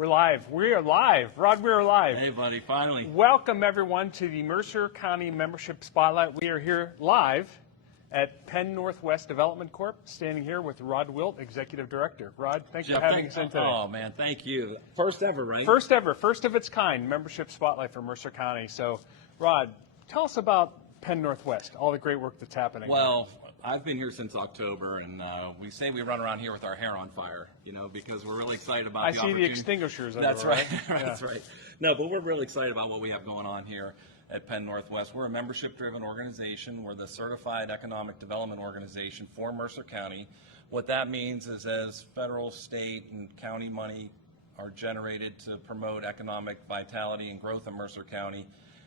We're live. We are live. Rod, we are live. Hey, buddy, finally. Welcome, everyone, to the Mercer County Membership Spotlight. We are here live at Penn-Northwest Development Corp, standing here with Rod Wilt, Executive Director. Rod, thanks for having us in today. Oh, man, thank you. First ever, right? First ever, first of its kind, Membership Spotlight for Mercer County. So, Rod, tell us about Penn-Northwest, all the great work that's happening. Well, I've been here since October, and we say we run around here with our hair on fire, you know, because we're really excited about I the see opportunity. the extinguishers. That's right. Right? That's right. No, but we're really excited about what we have going on here at Penn Northwest. We're a membership-driven organization. We're the certified economic development organization for Mercer County. What that means is as federal, state, and county money are generated to promote economic vitality and growth in Mercer County,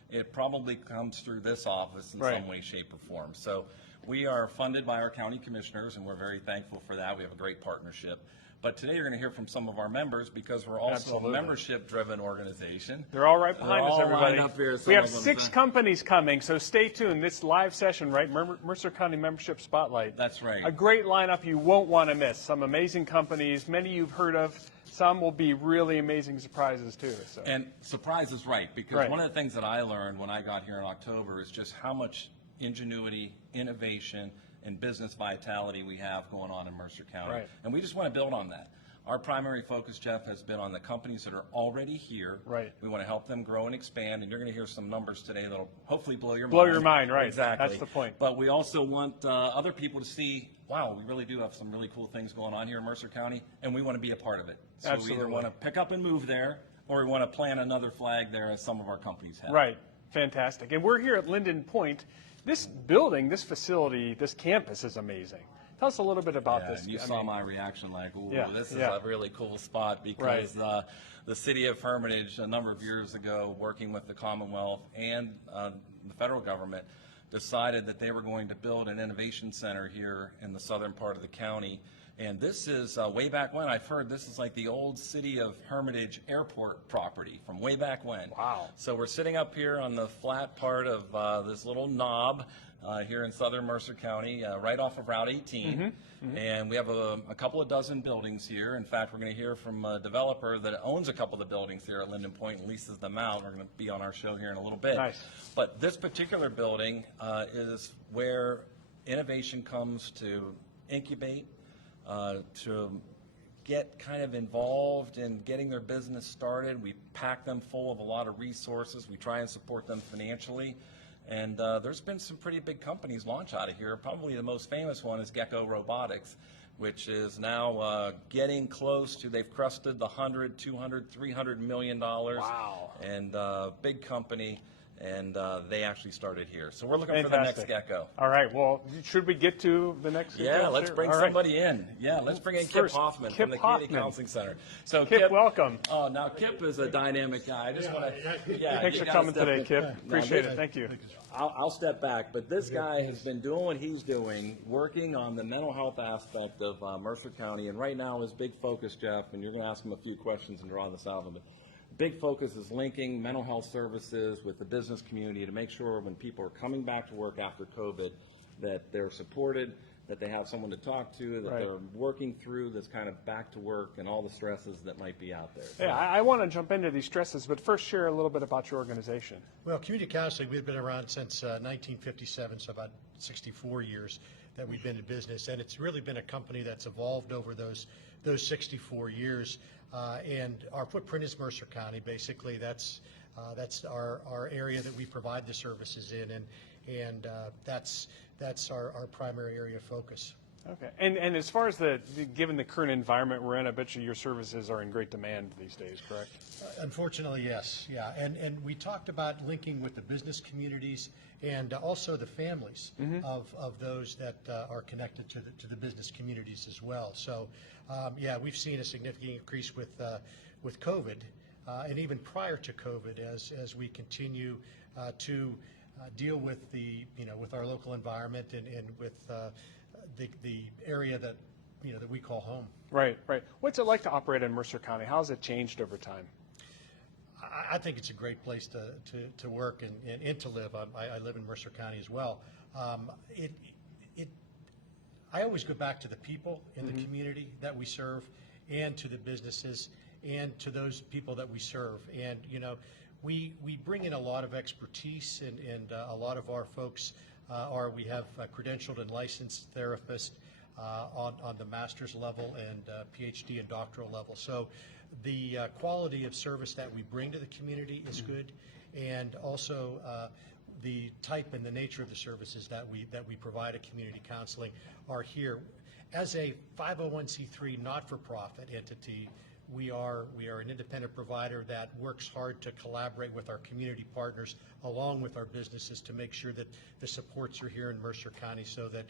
it probably comes through this office in some way, shape, or form. So we are funded by our county commissioners, and we're very thankful for that. We have a great partnership. But today you're going to hear from some of our members because we're also a membership-driven organization. They're all right behind us, everybody. Up here, we have 6 companies coming, so stay tuned. This live session, right? Mercer County Membership Spotlight. That's right. A great lineup you won't want to miss. Some amazing companies, many you've heard of. Some will be really amazing surprises, too. So. And surprise is right, because one of the things that I learned when I got here in October is just how much ingenuity, innovation, and business vitality we have going on in Mercer County. Right. And we just want to build on that. Our primary focus, Jeff, has been on the companies that are already here. Right. We want to help them grow and expand, and you're going to hear some numbers today that'll hopefully blow your mind. Blow your mind, right. Exactly. That's the point. But we also want other people to see, wow, we really do have some really cool things going on here in Mercer County, and we want to be a part of it. So Absolutely. we either want to pick up and move there, or we want to plant another flag there as some of our companies have. Right. Fantastic. And we're here at Linden Point. This building, this facility, this campus is amazing. Tell us a little bit about this. And you saw my reaction like, ooh, this is yeah. a really cool spot because the city of Hermitage a number of years ago, working with the Commonwealth and the federal government, decided that they were going to build an innovation center here in the southern part of the county. And this is way back when. I've heard this is like the old city of Hermitage airport property from way back when. Wow. So we're sitting up here on the flat part of this little knob here in southern Mercer County, right off of Route 18. And we have a couple of dozen buildings here. In fact, we're going to hear from a developer that owns a couple of the buildings here at Linden Point and leases them out. We're going to be on our show here in a little bit. Nice. But this particular building is where innovation comes to incubate, to get kind of involved in getting their business started. We pack them full of a lot of resources. We try and support them financially. And there's been some pretty big companies launch out of here. Probably the most famous one is Gecko Robotics, which is now getting close to, they've crested the $100, $200, $300 million. Wow. And big company. And they actually started here. So we're looking for the next Gecko. All right. Well, should we get to the next Gecko? Yeah, let's bring somebody in. Yeah, let's bring in Kip Hoffman from the Community Counseling Center. So Kip, welcome. Oh, now Kip is a dynamic guy. I just want to, thanks for coming today, Kip. Appreciate it. Thank you. I'll step back, but this guy has been doing what he's doing, working on the mental health aspect of Mercer County, and right now his big focus, Jeff, and you're going to ask him a few questions and draw this out of him. Big focus is linking mental health services with the business community to make sure when people are coming back to work after COVID that they're supported, that they have someone to talk to, that they're working through this kind of back to work and all the stresses that might be out there. So. Yeah, I want to jump into these stresses, but first share a little bit about your organization. Well, Community Counseling, we've been around since 1957, so about 64 years that we've been in business, and it's really been a company that's evolved over those 64 years. And our footprint is Mercer County. Basically, that's our area that we provide the services in, and that's our primary area of focus. Okay. And as far as given the current environment we're in, I bet you your services are in great demand these days, correct? Unfortunately, yes. Yeah. And we talked about linking with the business communities and also the families of those that are connected to the business communities as well. So, yeah, we've seen a significant increase with COVID, and even prior to COVID, as we continue to deal with with our local environment and with the area that that we call home. Right. What's it like to operate in Mercer County? How has it changed over time? I think it's a great place to work and to live. I live in Mercer County as well. I always go back to the people in the community that we serve and to the businesses. and to those people that we serve. And, you know, we bring in a lot of expertise, and a lot of our folks we have credentialed and licensed therapists on the master's level and PhD and doctoral level. So the quality of service that we bring to the community is good, and also the type and the nature of the services that we provide at community counseling are here. As a 501c3 not-for-profit entity, we are an independent provider that works hard to collaborate with our community partners along with our businesses to make sure that the supports are here in Mercer County so that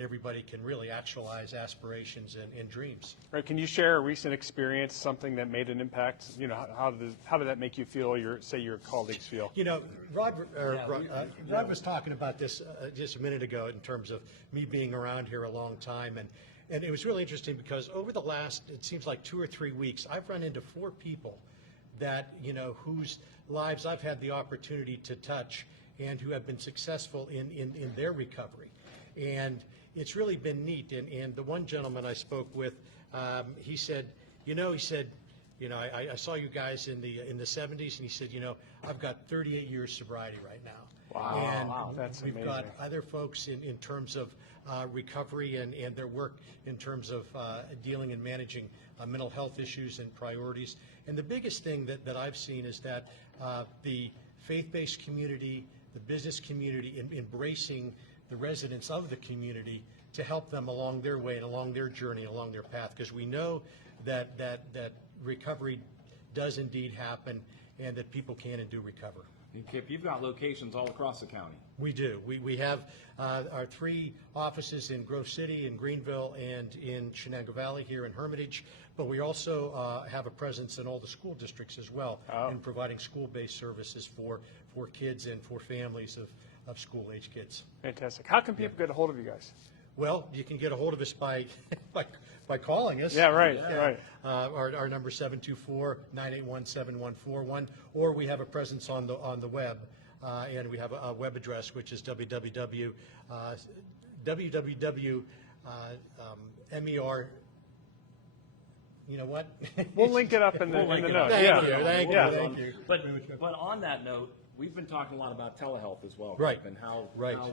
everybody can really actualize aspirations and dreams. Right. Can you share a recent experience, something that made an impact? You know, how did that make you feel? Say your colleagues feel? You know, Rod Rod was talking about this just a minute ago in terms of me being around here a long time, and it was really interesting because over the last, it seems like 2 or 3 weeks, I've run into 4 people that, you know, whose lives I've had the opportunity to touch and who have been successful in their recovery. And it's really been neat. And the one gentleman I spoke with, he said, I saw you guys in the 70s, and he said, you know, I've got 38 years sobriety right now. Wow, and that's we've amazing. got other folks in terms of recovery and their work in terms of dealing and managing mental health issues and priorities. And the biggest thing that I've seen is that the faith-based community, the business community, embracing the residents of the community to help them along their way and along their journey, along their path, because we know that recovery does indeed happen and that people can and do recover. And Kip, you've got locations all across the county. We do. We have our 3 offices in Grove City, in Greenville, and in Shenango Valley here in Hermitage, but we also have a presence in all the school districts as well in providing school-based services for kids and for families of school-age kids. Fantastic. How can people get a hold of you guys? Well, you can get a hold of us by calling us. Yeah, right, right. Our number is 724-981-7141, or we have a presence on the web, and we have a web address which is www.mer. You know what? We'll link it up in the notes. Thank you. But on that note, we've been talking a lot about telehealth as well, Right. Kip, and how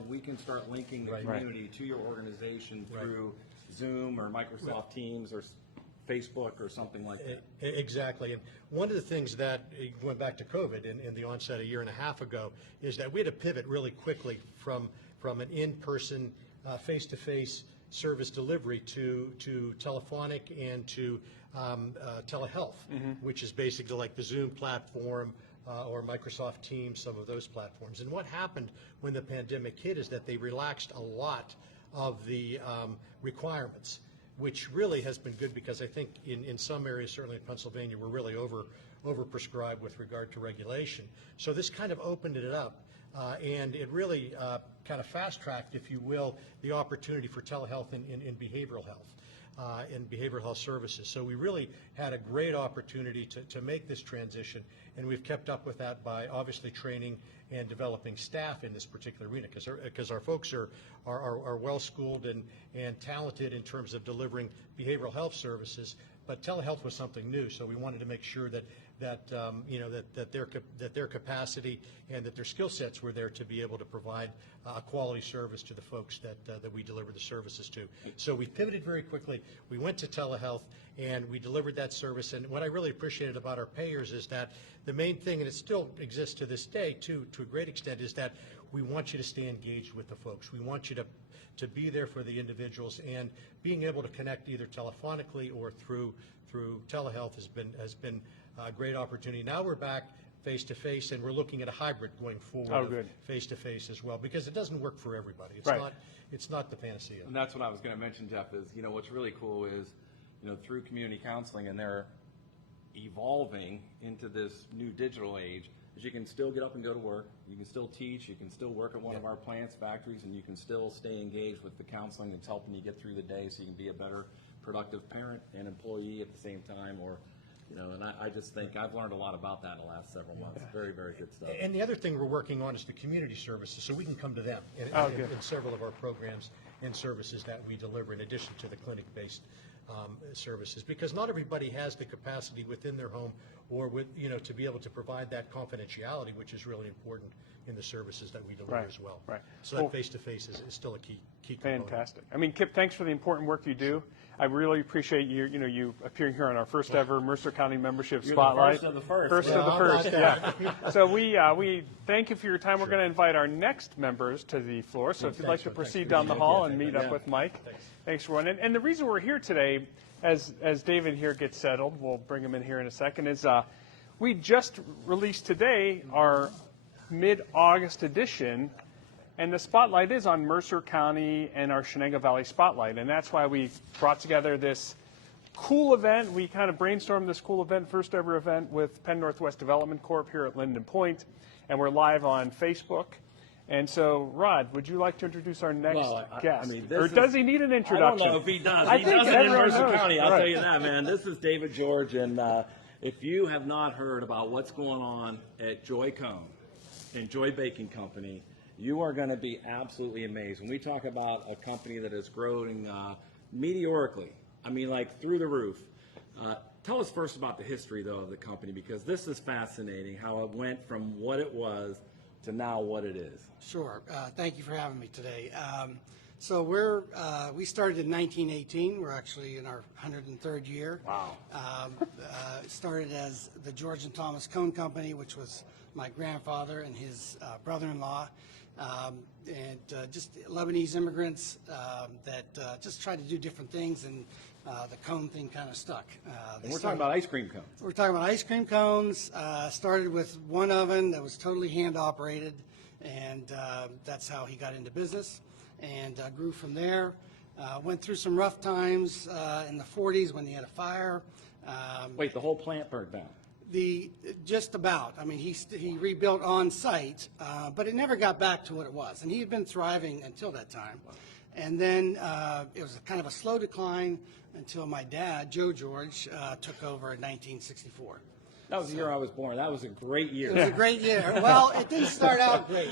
we can start linking the Right. community to your organization through Zoom or Microsoft Teams or Facebook or something like that. Exactly. And one of the things that, going back to COVID in the onset a year and a half ago, is that we had to pivot really quickly from an in-person, face-to-face service delivery to telephonic and to telehealth, which is basically like the Zoom platform or Microsoft Teams, some of those platforms. And what happened when the pandemic hit is that they relaxed a lot of the requirements, which really has been good because I think in some areas, certainly in Pennsylvania, we're really over-prescribed with regard to regulation. So this kind of opened it up, and it really kind of fast-tracked, if you will, the opportunity for telehealth in behavioral health. And behavioral health services. So we really had a great opportunity to make this transition, and we've kept up with that by obviously training and developing staff in this particular arena, because our folks are well-schooled and talented in terms of delivering behavioral health services, but telehealth was something new, so we wanted to make sure that their capacity and that their skill sets were there to be able to provide a quality service to the folks that we deliver the services to. So we pivoted very quickly. We went to telehealth and we delivered that service. And what I really appreciated about our payers is that the main thing, and it still exists to this day too, to a great extent, is that we want you to stay engaged with the folks. We want you to be there for the individuals, and being able to connect either telephonically or through telehealth has been a great opportunity. Now we're back face-to-face, and we're looking at a hybrid going forward, face-to-face as well, because it doesn't work for everybody. It's not the panacea. And that's what I was going to mention, Jeff, is, what's really cool is, through community counseling, and they're evolving into this new digital age, is you can still get up and go to work, you can still teach, you can still work at one of our plants, factories, and you can still stay engaged with the counseling that's helping you get through the day so you can be a better productive parent and employee at the same time, or and I just think I've learned a lot about that in the last several months. Very, very good stuff. And the other thing we're working on is the community services, so we can come to them in several of our programs and services that we deliver in addition to the clinic-based services, because not everybody has the capacity within their home or with, to be able to provide that confidentiality, which is really important in the services that we deliver Right, as well. right. So Well, that face-to-face is still a key component. Fantastic. I mean, Kip, thanks for the important work you do. I really appreciate you appearing here on our first ever Mercer County Membership You're Spotlight. the first of the first. First Yeah, of the how about first, that? yeah. So we thank you for your time. We're going to invite our next members to the floor. So if you'd like Thanks, to Ron. proceed Thanks. down the Appreciate hall it. and meet Yeah. up with Mike. Thanks. Thanks, Ron. And the reason we're here today, as David here gets settled, we'll bring him in here in a second, is we just released today our mid-August edition. And the spotlight is on Mercer County and our Shenango Valley Spotlight. And that's why we brought together this cool event. We kind of brainstormed this cool event, first ever event with Penn-Northwest Development Corp here at Linden Point. And we're live on Facebook. And so, Rod, would you like to introduce our next guest? This or is- does he need an introduction? I don't know if he does. I He think doesn't in everyone Mercer knows. County, I'll Right. tell you that, man. This is David George, and if you have not heard about what's going on at Joy Cone and Joy Baking Company, you are going to be absolutely amazed. When we talk about a company that is growing meteorically, I mean, like through the roof. Tell us first about the history, though, of the company, because this is fascinating, how it went from what it was to now what it is. Sure. Thank you for having me today. So we started in 1918. We're actually in our 103rd year. Wow. Started as the George and Thomas Cone Company, which was my grandfather and his brother-in-law, and just Lebanese immigrants that just tried to do different things, and the cone thing kind of stuck. And we're talking about ice cream cones. We're talking about ice cream cones. Started with one oven that was totally hand operated, and that's how he got into business, and grew from there. Went through some rough times in the 40s when he had a fire. Wait, the whole plant burned down. Just about. I mean, he rebuilt on site, but it never got back to what it was, and he had been thriving until that time. And then it was kind of a slow decline until my dad, Joe George, took over in 1964. That was the year I was born. That was a great year. It was a great year. Well, it didn't start out great.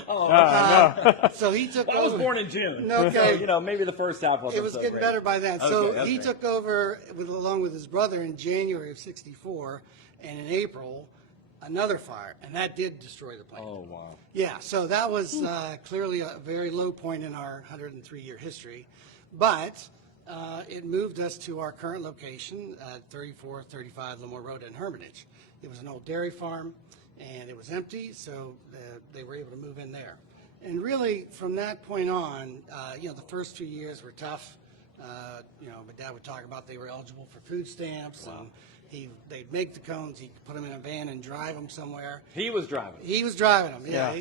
So he took I over. was born in June. Okay. So, maybe the first half wasn't It was so getting great. better by then. Okay, So that's he great. took over along with his brother in January of '64, and in April, another fire, and that did destroy the plant. Oh, wow. Yeah, so that was clearly a very low point in our 103-year history, but it moved us to our current location at 3435 Lemoore Road in Hermitage. It was an old dairy farm, and it was empty, so they were able to move in there. And really, from that point on, the first few years were tough. My dad would talk about they were eligible for food stamps, and they'd make the cones, he'd put them in a van and drive them somewhere. He was driving. He was driving them, yeah.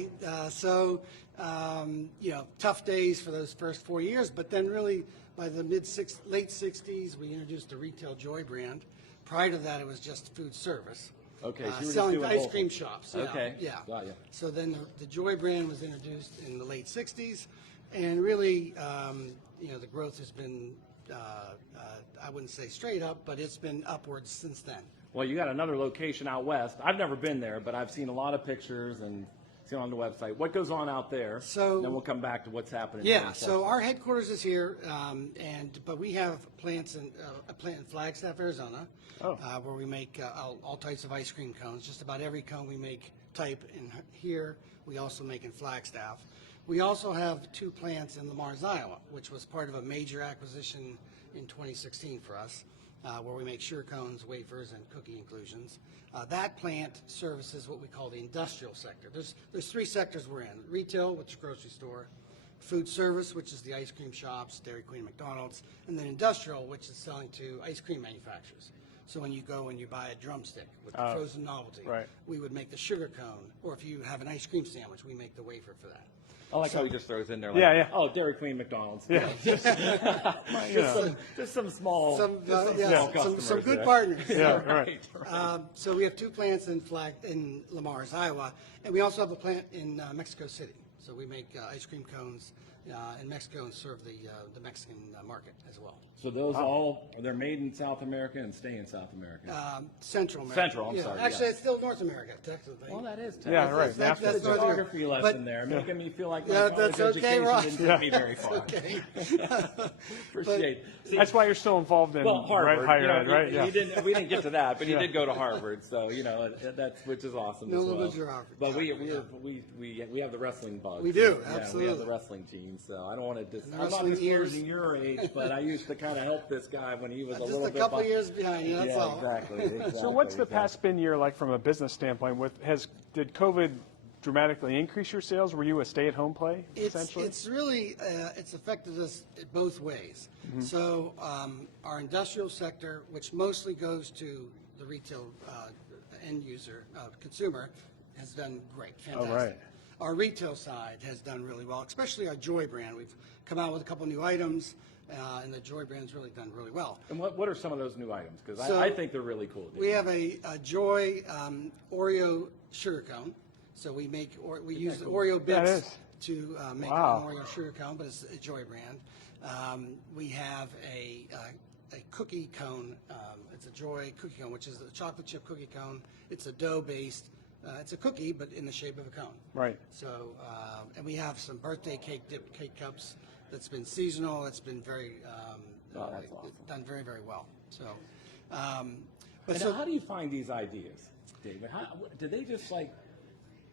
Yeah. Tough days for those first 4 years, but then really by the late 60s, we introduced the Retail Joy brand. Prior to that, it was just food service. Okay, so you were just selling doing ice both. cream shops. Yeah, Okay, yeah. got ya. So then the Joy brand was introduced in the late 60s, and really, the growth has been, I wouldn't say straight up, but it's been upwards since then. Well, you got another location out west. I've never been there, but I've seen a lot of pictures and seen on the website. What goes on out there? So- then we'll come back to what's happening. Yeah, here in so our headquarters is here, but we have plants in a plant in Flagstaff, Arizona, where we make all types of ice cream cones. Just about every cone we make type in here. We also make in Flagstaff. We also have 2 plants in Lamar's, Iowa, which was part of a major acquisition in 2016 for us, where we make sure cones, wafers, and cookie inclusions. That plant services what we call the industrial sector. There's 3 sectors we're in: retail, which is grocery store; food service, which is the ice cream shops, Dairy Queen, McDonald's; and then industrial, which is selling to ice cream manufacturers. So when you go and you buy a drumstick with the frozen novelty, right. we would make the sugar cone, or if you have an ice cream sandwich, we make the wafer for that. I like how he just throws in there. Like, Yeah. Oh, Dairy Queen, McDonald's. Yeah. Just some small. Some customers good there. partners. Yeah, right. So we have 2 plants in Lamar's, Iowa, and we also have a plant in Mexico City. So we make ice cream cones in Mexico and serve the Mexican market as well. So those they're made in South America and stay in South America? Central America. Central, I'm sorry, Actually, yeah. it's still North America, technically. Well, that is Yeah, right. That's That's a North America. geography lesson there, making me feel like Yeah, my that's college okay, education Rod. didn't get me very far. Okay. Appreciate it. See, That's why you're still involved in well, Harvard, higher you know, ed, right? Yeah. we didn't get to that, but he Yeah. did go to Harvard, so you know that's which is awesome No as little well. geography. But we Yeah. have the wrestling bug. We do, Yeah, we absolutely. have the wrestling team, so I don't want to the I'm not wrestling ears. disclosing your age, but I used to kind of help this guy when he was a Just little a bit couple behind. years behind you, that's Yeah, all. exactly. So what's the past spin year like from a business standpoint? Did COVID dramatically increase your sales? Were you a stay-at-home play, essentially? It's really, it's affected us both ways. So our industrial sector, which mostly goes to the retail end user, consumer, has done great, fantastic. right. Our retail side has done really well, especially our Joy brand. We've come out with a couple new items, and the Joy brand's really done really well. And what are some of those new items? Because So, I think they're really cool. We have a Joy Oreo sugar cone. So we use the Oreo Yeah, it bits is. to make Wow. an Oreo sugar cone, but it's a Joy brand. We have a cookie cone. It's a Joy cookie cone, which is a chocolate chip cookie cone. It's a dough-based. It's a cookie, but in the shape of a cone. Right. So, and we have some birthday dipped cake cups that's been seasonal. It's been very that's awesome. done very, very well. So, But how do you find these ideas, David? Do they just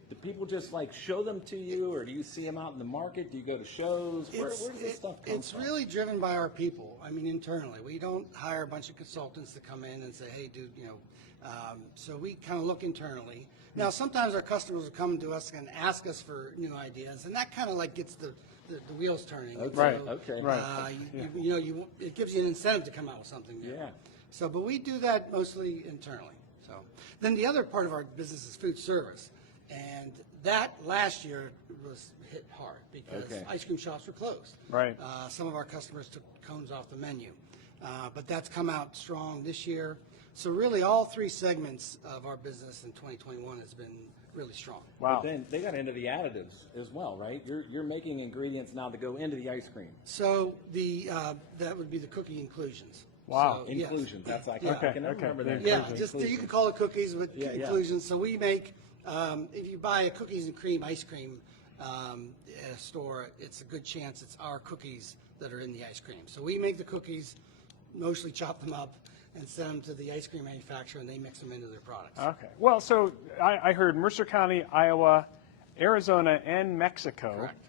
do people just show them to you, or do you see them out in the market? Do you go to shows? Where does this stuff come It's from? really driven by our people. I mean, internally, we don't hire a bunch of consultants to come in and say, "Hey, dude," so we kind of look internally. Now, sometimes our customers will come to us and ask us for new ideas, and that kind of gets the wheels turning. And Right. so, Okay. Right. it gives you an incentive to come out with something new. Yeah. So, but we do that mostly internally. So, then the other part of our business is food service, and that last year was hit hard because Okay. ice cream shops were closed. Right. Some of our customers took cones off the menu, but that's come out strong this year. So really, all three segments of our business in 2021 has been really strong. Wow. But then they got into the additives as well, right? You're making ingredients now to go into the ice cream. So that would be the cookie inclusions. Wow. So, yes. Inclusions. That's I Okay, can never okay. remember that. Yeah, Inclusions. just you can call it cookies with Yeah, yeah. inclusions. So we make, if you buy a cookies and cream ice cream at a store, it's a good chance it's our cookies that are in the ice cream. So we make the cookies, mostly chop them up, and send them to the ice cream manufacturer, and they mix them into their products. Okay. Well, so I heard Mercer County, Iowa, Arizona, and Mexico. Correct.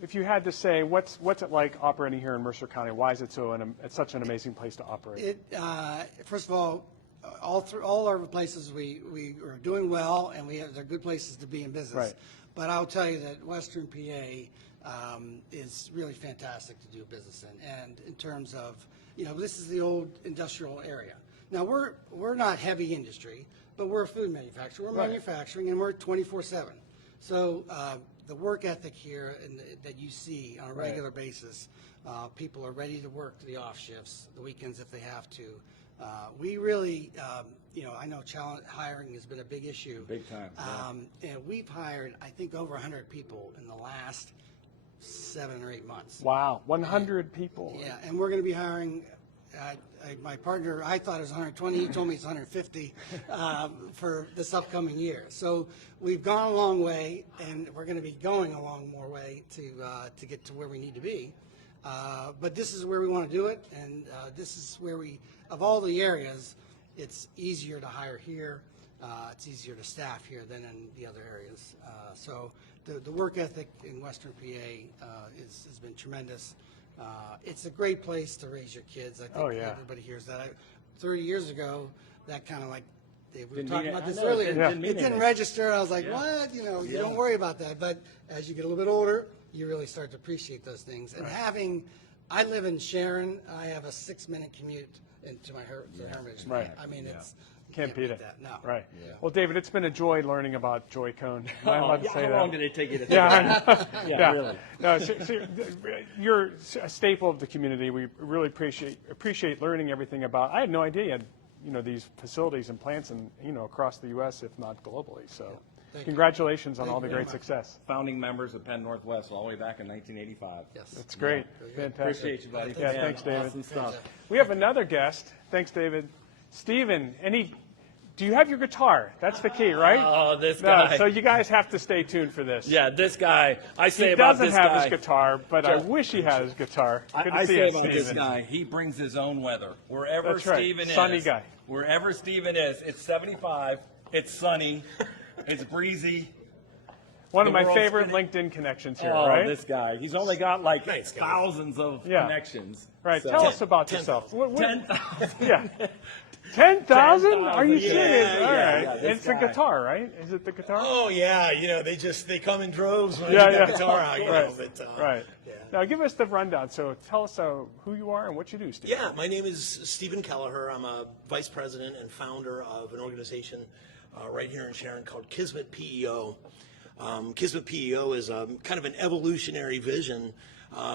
If you had to say, what's it like operating here in Mercer County? Why is it it's such an amazing place to operate? First of all our places we are doing well, and they're good places to be in business. Right. But I'll tell you that Western PA is really fantastic to do business in, and in terms of this is the old industrial area. Now we're not heavy industry, but we're a food manufacturer. We're Right. manufacturing, and we're 24/7. So the work ethic here that you see on a Right. regular basis, people are ready to work the off shifts, the weekends if they have to. We really, I know hiring has been a big issue. Big time, yeah. And we've hired, I think, over 100 people in the last 7 or 8 months. Wow. 100 people. Yeah, and we're going to be hiring. My partner, I thought it was 120. He told me it's 150 for this upcoming year. So we've gone a long way, and we're going to be going a long more way to get to where we need to be. But this is where we want to do it, and this is where of all the areas, it's easier to hire here. It's easier to staff here than in the other areas. So the work ethic in Western PA has been tremendous. It's a great place to raise your kids. I think Oh, yeah. everybody hears that. 30 years ago, that kind of we were Didn't talking mean about it. this I know, earlier. it didn't mean It didn't anything. register. I was like, Yeah. what? You Yeah. don't worry about that. But as you get a little bit older, you really start to appreciate those things. And I live in Sharon. I have a 6-minute commute into my Hermitage. Right. I mean, it's you Can't beat it. that. No. Right. Well, David, it's been a joy learning about Joy Cone. Am I allowed to say How that? long did it take you to Yeah, say I that? know. Yeah, really. No, you're a staple of the community. We really appreciate learning everything about. I had no idea you had these facilities and plants and across the U.S. if not globally. So Congratulations on all the great success. Founding members of Penn-Northwest all the way back in 1985. Yes. That's great. Fantastic. Appreciate you, buddy. Yeah, thanks, David. Awesome stuff. We have another guest. Thanks, David. Steven, do you have your guitar? That's the key, right? Oh, this No, guy. so you guys have to stay tuned for this. Yeah, this guy. I say He about doesn't this have guy. his guitar, but I wish he had his guitar. Good to I see say you, about this Steven. guy, he brings his own weather. Wherever That's right. Steven is. Sunny guy. Wherever Steven is, it's 75, it's sunny, it's breezy. One of The my world's favorite spinning. LinkedIn connections here, Oh, right? this guy. He's only got like Thanks, guys. thousands of Yeah. connections. Right. So- Tell us about yourself. 10,000. Yeah. 10,000? Are you 10,000, serious? yeah, All right. yeah, this It's a guy. guitar, right? Is it the guitar? Oh, yeah, they come in droves when Yeah, you get yeah. guitar out, Right. but, Right. yeah. Now give us the rundown. So tell us who you are and what you do, Steve. Yeah, my name is Stephen Kelleher. I'm a vice president and founder of an organization right here in Sharon called Kismet PEO. Kismet PEO is kind of an evolutionary vision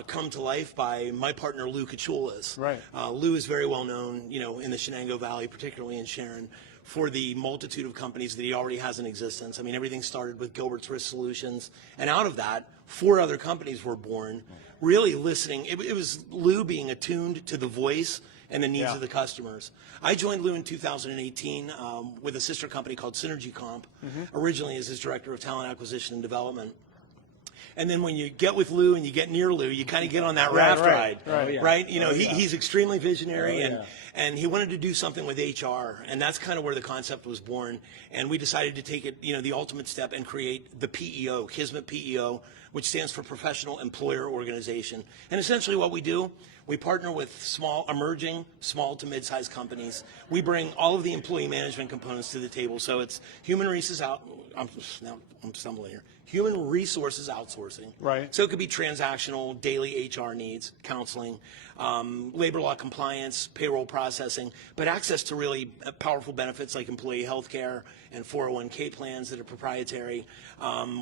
come to life by my partner Lou Kachulis. Right. Lou is very well known, in the Shenango Valley, particularly in Sharon, for the multitude of companies that he already has in existence. I mean, everything started with Gilbert's Risk Solutions, and out of that, 4 other companies were born, really listening. It was Lou being attuned to the voice and the needs Yeah. of the customers. I joined Lou in 2018 with a sister company called Synergy Comp, originally as his director of talent acquisition and development. And then when you get with Lou and you get near Lou, you kind of get on that raft right, ride, right. He's extremely visionary, Oh, yeah. and he wanted to do something with HR, and that's kind of where the concept was born. And we decided to take it, the ultimate step and create the PEO, Kismet PEO, which stands for Professional Employer Organization. And essentially what we do, we partner with emerging small to mid-sized companies. We bring all of the employee management components to the table. So it's human resources I'm stumbling here. Human resources outsourcing. Right. So it could be transactional, daily HR needs, counseling, labor law compliance, payroll processing, but access to really powerful benefits like employee health care and 401k plans that are proprietary.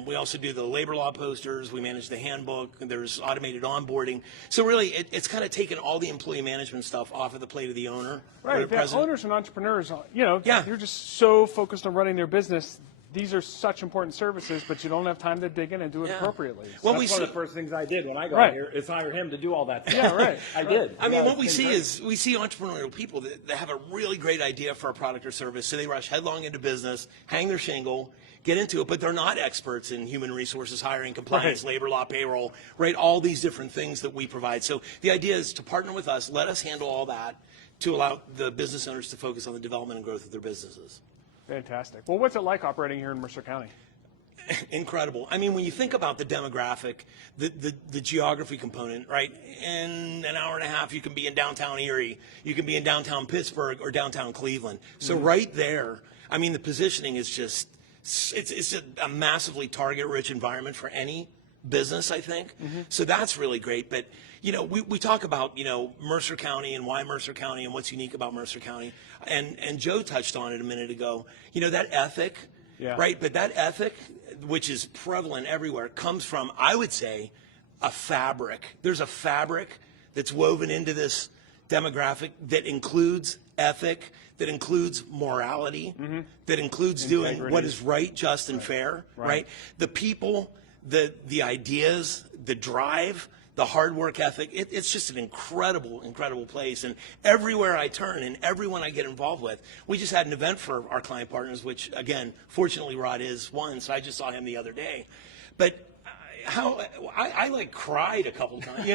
We also do the labor law posters. We manage the handbook. There's automated onboarding. So really, it's kind of taken all the employee management stuff off of the plate of the owner. or Right. the The president. owners and entrepreneurs, Yeah. you're just so focused on running their business. These are such important services, but you don't have time to dig in and do it appropriately. Well, That's we one of see- the first things I did when I got Right. here is hire him to do all that stuff. Yeah, right. I did. I mean, Yeah, what we it's see been great. is we see entrepreneurial people that have a really great idea for a product or service, so they rush headlong into business, hang their shingle, get into it, but they're not experts in human resources, hiring, compliance, Right. labor law, payroll, right? All these different things that we provide. So the idea is to partner with us, let us handle all that to allow the business owners to focus on the development and growth of their businesses. Fantastic. Well, what's it like operating here in Mercer County? Incredible. I mean, when you think about the demographic, the geography component, right? In an hour and a half, you can be in downtown Erie, you can be in downtown Pittsburgh or downtown Cleveland. So right there, I mean, the positioning is just, it's a massively target-rich environment for any business, I think. So that's really great. But, we talk about, Mercer County and why Mercer County and what's unique about Mercer County. And Joe touched on it a minute ago. That ethic, Yeah. right? But that ethic, which is prevalent everywhere, comes from, I would say, a fabric. There's a fabric that's woven into this demographic that includes ethic, that includes morality, that includes doing Integrity. what is right, just, and fair, right? The people, the ideas, the drive, the hard work ethic, it's just an incredible, incredible place. And everywhere I turn and everyone I get involved with, we just had an event for our client partners, which, again, fortunately Rod is one, so I just saw him the other day. But I like cried a couple times.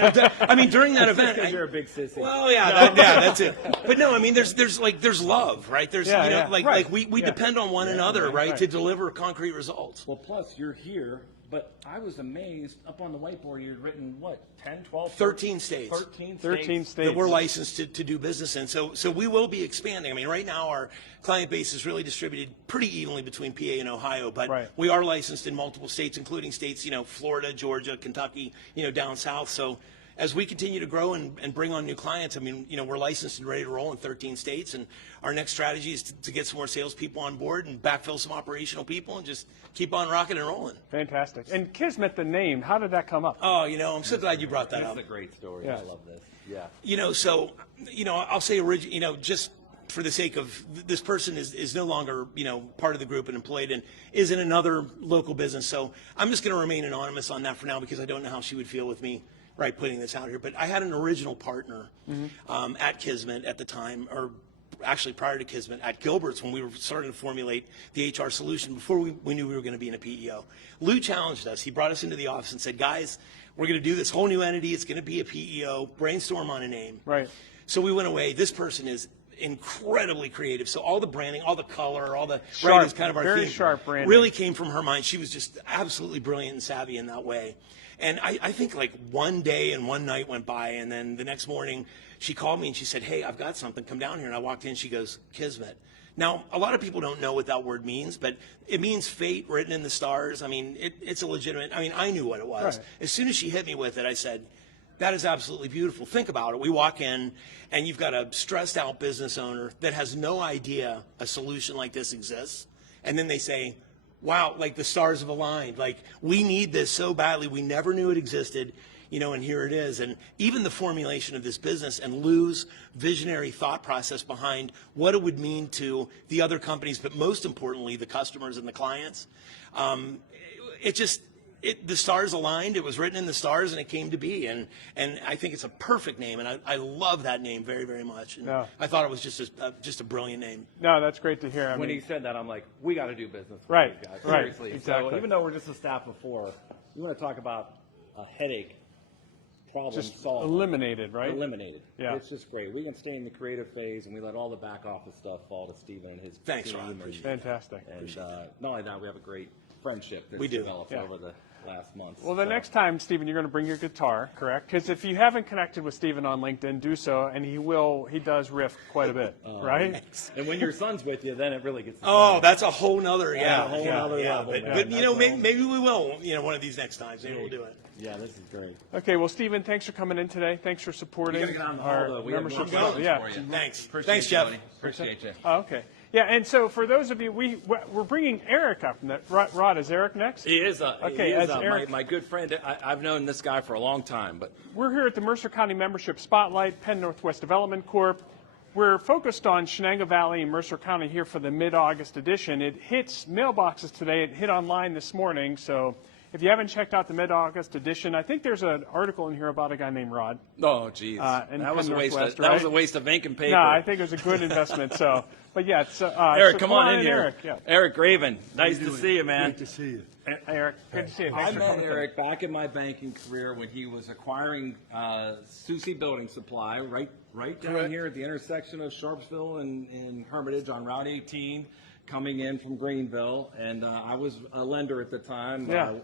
I mean, during that event. Because you're a big sissy. Well, yeah, that's it. But no, I mean, there's love, right? There's, Yeah, yeah. like Right. we Yeah. depend on one another, right, right. to deliver concrete results. Well, plus you're here, but I was amazed up on the whiteboard you'd written, what, 10, 12? 13 states. 13 states. That we're licensed to do business in. So we will be expanding. I mean, right now our client base is really distributed pretty evenly between PA and Ohio, but Right. we are licensed in multiple states, including states, Florida, Georgia, Kentucky, down south. So as we continue to grow and bring on new clients, I mean, we're licensed and ready to roll in 13 states, and our next strategy is to get some more salespeople on board and backfill some operational people and just keep on rocking and rolling. Fantastic. And Kismet, the name, how did that come up? Oh, I'm so glad you brought that This up. is a great story. Yeah. I love this. Yeah. So, I'll say, just for the sake of this person is no longer, part of the group and employed and is in another local business. So I'm just going to remain anonymous on that for now because I don't know how she would feel with me, right, putting this out here. But I had an original partner at Kismet at the time, or actually prior to Kismet, at Gilbert's when we were starting to formulate the HR solution before we knew we were going to be in a PEO. Lou challenged us. He brought us into the office and said, guys, we're going to do this whole new entity. It's going to be a PEO. Brainstorm on a name. Right. So we went away. This person is incredibly creative. So all the branding, all the color, all the Sharp, right is kind of our very theme. sharp branding. Really came from her mind. She was just absolutely brilliant and savvy in that way. And I think like one day and one night went by, and then the next morning she called me and she said, hey, I've got something. Come down here. And I walked in. She goes, Kismet. Now, a lot of people don't know what that word means, but it means fate written in the stars. I mean, it's a legitimate, I knew what it was. Right. As soon as she hit me with it, I said, that is absolutely beautiful. Think about it. We walk in, and you've got a stressed out business owner that has no idea a solution like this exists. And then they say, wow, like the stars have aligned. Like, we need this so badly. We never knew it existed, and here it is. And even the formulation of this business and Lou's visionary thought process behind what it would mean to the other companies, but most importantly, the customers and the clients, the stars aligned. It was written in the stars, and it came to be. And I think it's a perfect name, and I love that name very, very much. And No. I thought it was just a brilliant name. No, that's great to hear. When he said that, I'm like, we got to do business with Right, these guys. right, Seriously. exactly. So even though we're just a staff of 4, you want to talk about a headache problem Just solved. eliminated, right? Eliminated. Yeah. It's just great. We can stay in the creative phase, and we let all the back office stuff fall to Stephen and his Thanks, team. Rod. and- Appreciate Fantastic. And not only that, we have a great friendship that's We do. developed Yeah. over the last month. Well, the next time, Stephen, you're going to bring your guitar, correct? Because if you haven't connected with Stephen on LinkedIn, do so, and he does riff quite a bit, right? And when your son's with you, then it really gets. Oh, that's a whole nother, a whole nother level, But, man. but That's maybe we will, one of these next times. Maybe we'll do it. Yeah, this is great. Okay, well, Stephen, thanks for coming in today. Thanks for supporting You gotta get on the hall, our though. We have membership. more questions Yeah. for you. Thanks. Appreciate Thanks, you, Jeff. buddy. Appreciate you. Oh, okay. Yeah, and so for those of you, we're bringing Eric up. Rod, is Eric next? He is, Okay, he is as Eric- my good friend. I've known this guy for a long time, but We're here at the Mercer County Membership Spotlight, Penn-Northwest Development Corp. We're focused on Shenango Valley and Mercer County here for the mid-August edition. It hits mailboxes today. It hit online this morning, so if you haven't checked out the mid-August edition, I think there's an article in here about a guy named Rod. oh, geez, and that was a waste. Penn-Northwest, That was right? a waste of ink and paper. No, I think it was a good investment. So, but yeah, it's, Eric, so come on in here. Eric, yeah. Eric Graven, nice to see you, man. Great to see you. Eric, good to see you. I Thanks for met coming. Eric back in my banking career when he was acquiring Susie Building Supply right down Correct. here at the intersection of Sharpsville and Hermitage on Route 18, coming in from Greenville. And I was a lender at the time. Yeah.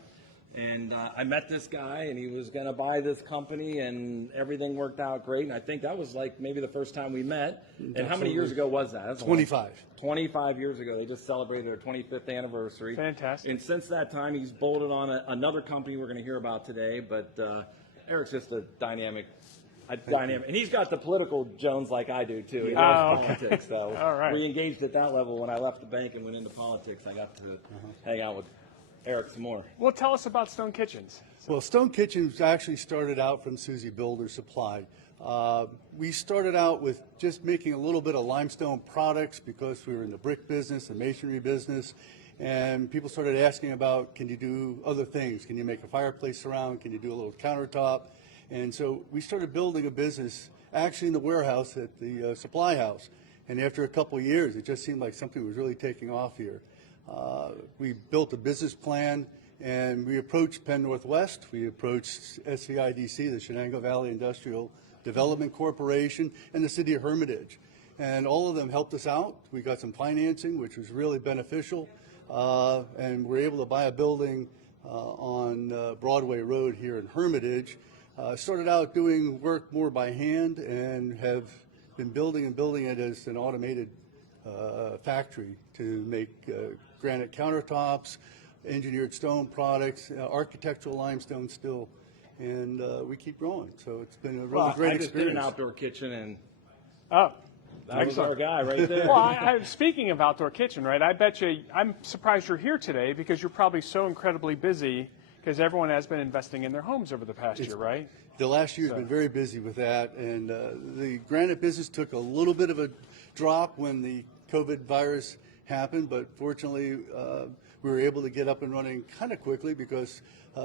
And I met this guy, and he was going to buy this company, and everything worked out great. And I think that was like maybe the first time we met. And how many years ago was that? That's a long- 25. 25 years ago. They just celebrated their 25th anniversary. Fantastic. And since that time, he's bolted on another company we're going to hear about today. But Eric's just a dynamic. And he's got the political Jones like I do, too. He loves politics. So All right. we engaged at that level. When I left the bank and went into politics, I got to hang out with Eric some more. Well, tell us about Stone Kitchens. Well, Stone Kitchens actually started out from Susie Builder Supply. We started out with just making a little bit of limestone products because we were in the brick business, the masonry business, and people started asking about, can you do other things? Can you make a fireplace surround? Can you do a little countertop? And so we started building a business actually in the warehouse at the supply house. And after a couple of years, it just seemed like something was really taking off here. We built a business plan, and we approached Penn-Northwest. We approached SCIDC, the Shenango Valley Industrial Development Corporation, and the city of Hermitage. And all of them helped us out. We got some financing, which was really beneficial, and we were able to buy a building on Broadway Road here in Hermitage. Started out doing work more by hand and have been building it as an automated factory to make granite countertops, engineered stone products, architectural limestone still, and we keep growing. So it's been a really great I just did an experience. outdoor kitchen, and Oh, that was our guy right there. well, speaking of outdoor kitchen, right? I bet you, I'm surprised you're here today because you're probably so incredibly busy because everyone has been investing in their homes over the past year, right? The last year's been very busy with that, and the granite business took a little bit of a drop when the COVID virus happened, but fortunately we were able to get up and running kind of quickly because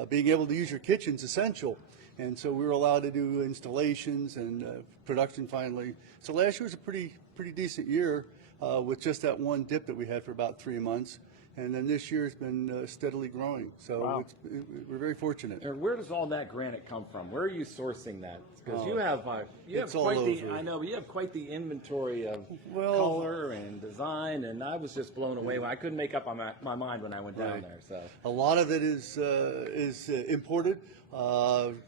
being able to use your kitchen is essential. And so we were allowed to do installations and production finally. So last year was a pretty decent year with just that one dip that we had for about 3 months. And then this year has been steadily growing. So we're very fortunate. And where does all that granite come from? Where are you sourcing that? Because you have it's all quite the over. I know, but you have quite the inventory of Well- color and design, and I was just blown away. I couldn't make up my mind when I went down Right. there. So A lot of it is imported.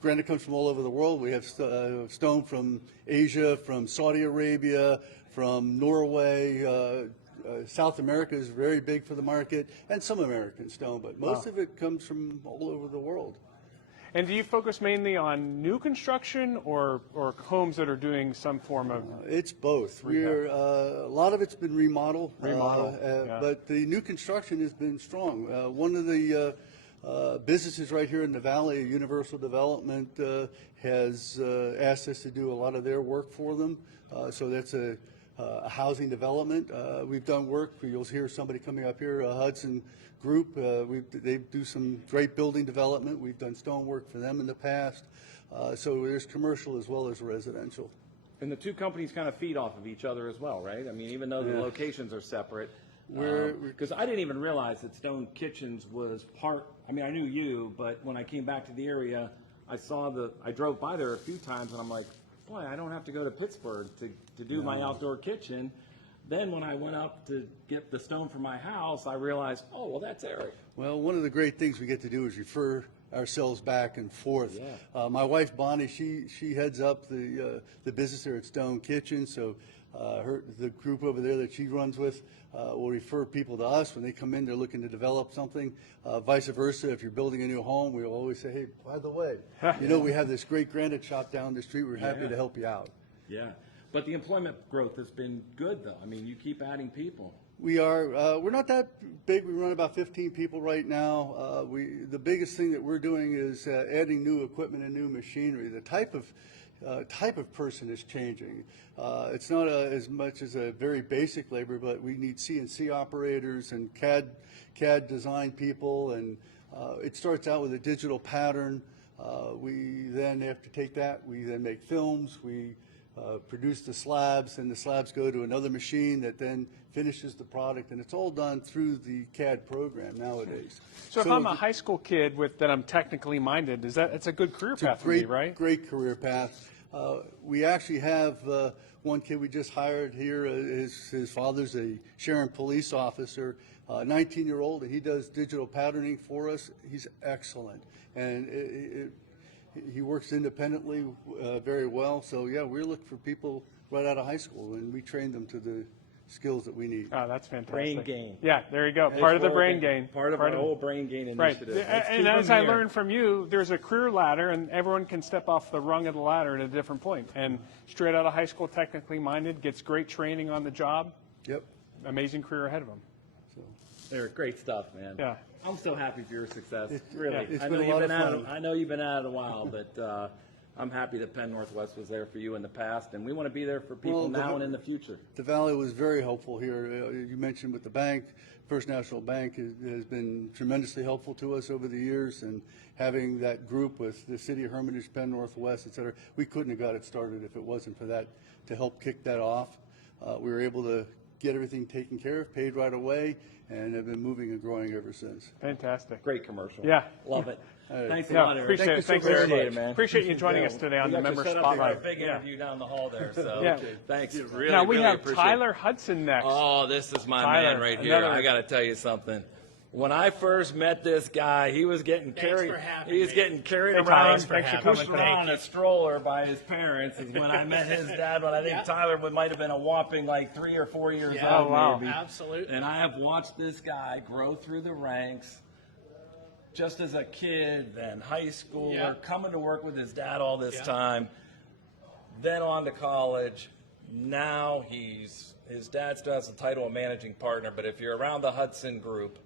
Granite comes from all over the world. We have stone from Asia, from Saudi Arabia, from Norway. South America is very big for the market, and some American stone, but most of it comes from all over the world. And do you focus mainly on new construction or homes that are doing some form of? It's both. We're a lot of it's been remodel, Yeah. but the new construction has been strong. One of the businesses right here in the valley, Universal Development, has asked us to do a lot of their work for them. So that's a housing development. We've done work. You'll hear somebody coming up here, a Hudson Group. They do some great building development. We've done stonework for them in the past. So there's commercial as well as residential. and the two companies kind of feed off of each other as well, right? I mean, even though the locations are separate. Because I didn't even realize that Stone Kitchens was part. I mean, I knew you, but when I came back to the area, I drove by there a few times, and I'm like, boy, I don't have to go to Pittsburgh to do my outdoor kitchen. Then when I went up to get the stone for my house, I realized, oh, well, that's Eric. Well, one of the great things we get to do is refer ourselves back and forth. Yeah. My wife Bonnie, she heads up the business there at Stone Kitchen, so the group over there that she runs with will refer people to us when they come in. They're looking to develop something. Vice versa, if you're building a new home, we will always say, hey, by the way, we have this great granite shop down the street. We're happy to help you out. Yeah. But the employment growth has been good, though. I mean, you keep adding people. We are. We're not that big. We run about 15 people right now. The biggest thing that we're doing is adding new equipment and new machinery. The type of person is changing. It's not as much as a very basic labor, but we need CNC operators and CAD design people, and it starts out with a digital pattern. We then have to take that. We then make films. We produce the slabs, and the slabs go to another machine that then finishes the product, and it's all done through the CAD program nowadays. So if I'm a high school kid that I'm technically minded, it's a good career path for me, right? Great career path. We actually have one kid we just hired here. His father's a Sharon police officer, 19-year-old, and he does digital patterning for us. He's excellent, and he works independently very well. So yeah, we're looking for people right out of high school, and we train them to the skills that we need. Oh, that's fantastic. Brain gain. Yeah, there you go. Part of the brain gain. Part of our whole brain gain Right. initiative. And as I learned from you, there's a career ladder, and everyone can step off the rung of the ladder at a different point. And straight out of high school, technically minded, gets great training on the job. Yep. Amazing career ahead of them. They're great stuff, man. Yeah. I'm so happy for your success. Really. yeah, it's I been know a you've lot been of at fun. it. I know you've been at it a while, but I'm happy that Penn-Northwest was there for you in the past, and we want to be there for people Well, now and in the future. The Valley was very helpful here. You mentioned with the bank, First National Bank has been tremendously helpful to us over the years, and having that group with the City of Hermitage, Penn-Northwest, et cetera, we couldn't have got it started if it wasn't for that to help kick that off. We were able to get everything taken care of, paid right away, and have been moving and growing ever since. Fantastic. Great commercial. Yeah. Love it. Thanks a Yeah, lot, Eric. appreciate it. Thanks, Appreciate Eric. it, man. Appreciate you joining us today on We the got you Member set up for Spotlight. a big interview down the hall there, so Yeah. thanks. Really, Now we really have appreciate Tyler Hudson next. Oh, this is my Tyler, man right here. another- I got to tell you something. When I first met this guy, he was getting carried. for having He was me. getting carried Hey, Tyler, around, thanks for pushed coming. around in a stroller by his parents. Is when I met his dad. When I think Tyler might have been a whopping like 3 or 4 years Yeah. old. Oh, wow. maybe. Absolutely. And I have watched this guy grow through the ranks. Just as a kid, then high schooler, Yeah. coming to work with his dad all this Yeah. time, then on to college. Now his dad still has the title of managing partner, but if you're around the Hudson Group,